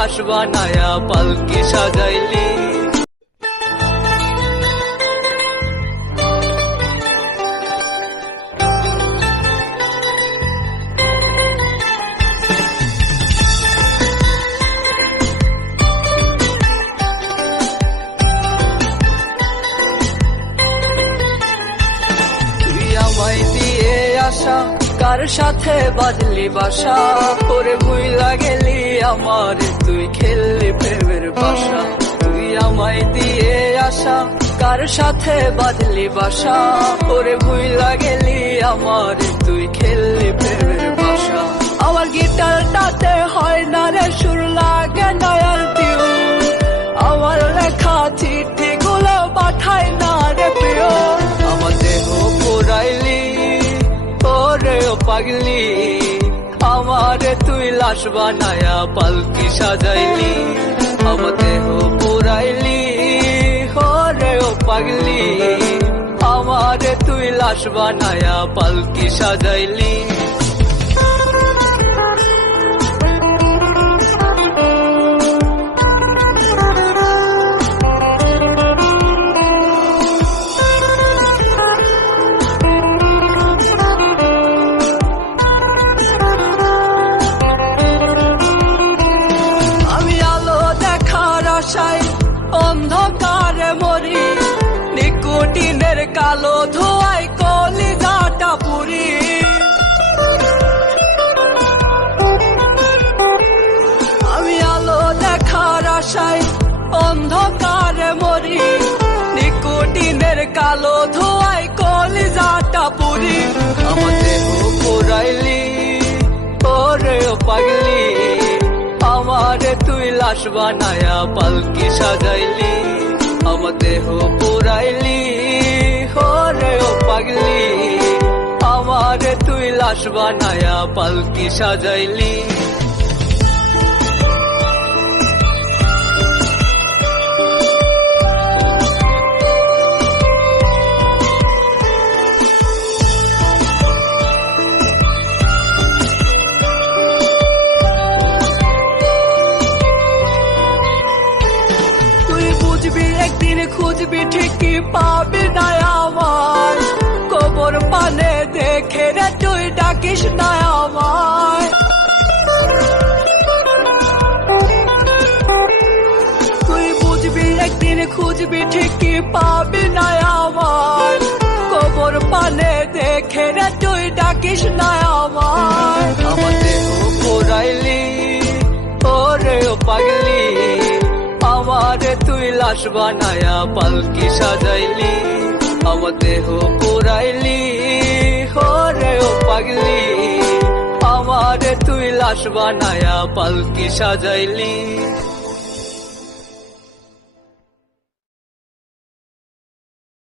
লাশ বানায়া পালকি সাজাইলি। কার সাথে বাঁধলি বাসা, ওরে ভুইলা গেলি আমার তুই খেললি প্রেমের বাসা। তুই আমায় দিয়ে আসা কার সাথে বাঁধলি বাসা, ওরে ভুইলা গেলি আমার তুই খেললি প্রেমের বাসা। আমার গিটারটাতে হয় না রে সুর, লাগে না আর টিউ, আমার লেখা চিঠি গুলো পাঠায় না রে প্রিয়। আমার দেহ পুরাইলি ওরে ও পাগলি, আমারে তুই লাশ বানায়া পালকি সাজাইলি। আমার দেহ পুরাইলি ওরে ও পাগলি, আমারে তুই লাশ বানায়া পালকি সাজাইলি। অন্ধকারে মরি, নিকোটিনের কালো ধোঁয়ায় কলিজাটা পুরি। আমি আলো দেখার আশায় অন্ধকারে মরি, নিকোটিনের কালো ধোঁয়ায় কলিজাটা পুরি। আমার দেহ পুরাইলি ওরে ও পাগলি, আমারে তুই লাশ বানায়া পালকি সাজাইলি। আমার দেহ পুরাইলি ওরে ও পাগলি, আমারে তুই লাশ বানায়া পালকি সাজাইলি। একদিন খুঁজবি ঠিকই পাবি না আমার, কবর পানে দেখে রে তুই ডাকিস না আমায়। তুই বুঝবি একদিন খুঁজবি ঠিকই পাবি না আমার, কবর পানে দেখে রে তুই ডাকিস না আমায়। আমার দেহ পুরাইলি ওরে ও পাগলি, আমারে তুই লাশ বানায়া পালকি সাজাইলি। আমার দেহ পুরাইলি ওরে ও পাগলি, আমারে তুই লাশ বানায়া পালকি সাজাইলি।